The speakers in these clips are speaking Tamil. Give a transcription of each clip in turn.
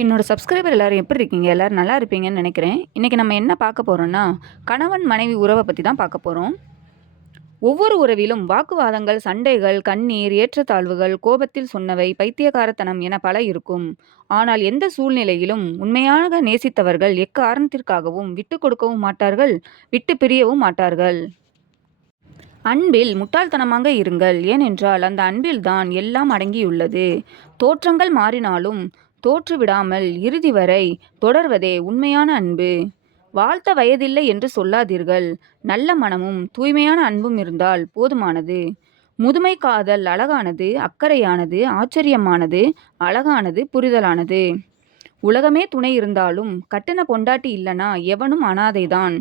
என்னோட சப்ஸ்கிரைபர் எல்லாரும் எப்படி இருக்கீங்க? எல்லாரும் நல்லா இருப்பீங்கன்னு நினைக்கிறேன். இன்றைக்கி நம்ம என்ன பார்க்க போகிறோம்னா, கணவன் மனைவி உறவை பற்றி தான் பார்க்க போகிறோம். ஒவ்வொரு உறவிலும் வாக்குவாதங்கள், சண்டைகள், கண்ணீர், ஏற்றத்தாழ்வுகள், கோபத்தில் சொன்னவை, பைத்தியக்காரத்தனம் என பல இருக்கும். ஆனால் எந்த சூழ்நிலையிலும் உண்மையாக நேசித்தவர்கள் எக்காரணத்திற்காகவும் விட்டு கொடுக்கவும் மாட்டார்கள், விட்டு பிரியவும் மாட்டார்கள். அன்பில் முட்டாள்தனமாக இருங்கள். ஏனென்றால் அந்த அன்பில்தான் எல்லாம் அடங்கியுள்ளது. தோற்றங்கள் மாறினாலும் தோற்றுவிடாமல் இறுதி வரை தொடர்வதே உண்மையான அன்பு. வாழ்த்த வயதில்லை என்று சொல்லாதீர்கள். நல்ல மனமும் தூய்மையான அன்பும் இருந்தால் போதுமானது. முதுமை காதல் அழகானது, அக்கறையானது, ஆச்சரியமானது, அழகானது, புரிதலானது. உலகமே துணை இருந்தாலும் கட்டின பொண்டாட்டி இல்லைனா எவனும் அனாதைதான்.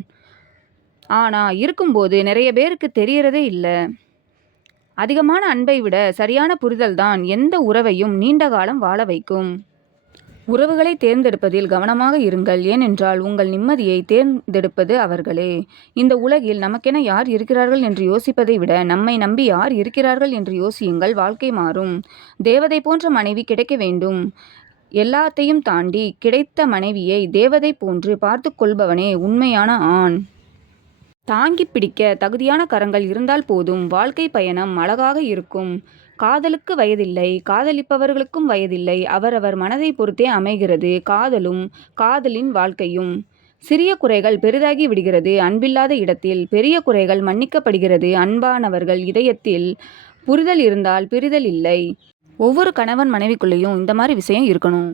ஆனா இருக்கும்போது நிறைய பேருக்கு தெரியறதே இல்லை. அதிகமான அன்பை விட சரியான புரிதல்தான் எந்த உறவையும் நீண்ட காலம் வாழ வைக்கும். உறவுகளை தேர்ந்தெடுப்பதில் கவனமாக இருங்கள். ஏனென்றால் உங்கள் நிம்மதியை தேர்ந்தெடுப்பது அவர்களே. இந்த உலகில் நமக்கென யார் இருக்கிறார்கள் என்று யோசிப்பதை விட நம்மை நம்பி யார் இருக்கிறார்கள் என்று யோசியுங்கள். வாழ்க்கை மாறும். தேவதை போன்ற மனைவி கிடைக்க வேண்டும். எல்லாத்தையும் தாண்டி கிடைத்த மனைவியை தேவதை போன்று பார்த்து கொள்பவனே உண்மையான ஆண். தாங்கி பிடிக்க தகுதியான கரங்கள் இருந்தால் போதும். வாழ்க்கை பயணம் அழகாக இருக்கும். காதலுக்கு வயதில்லை, காதலிப்பவர்களுக்கும் வயதில்லை. அவரவர் மனதை பொறுத்தே அமைகிறது காதலும் காதலின் வாழ்க்கையும். சிறிய குறைகள் பெரிதாகி விடுகிறது அன்பில்லாத இடத்தில். பெரிய குறைகள் மன்னிக்கப்படுகிறது அன்பானவர்கள் இதயத்தில். புரிதல் இருந்தால் பிரிதல் இல்லை. ஒவ்வொரு கணவன் மனைவிக்குள்ளேயும் இந்த மாதிரி விஷயம் இருக்கணும்.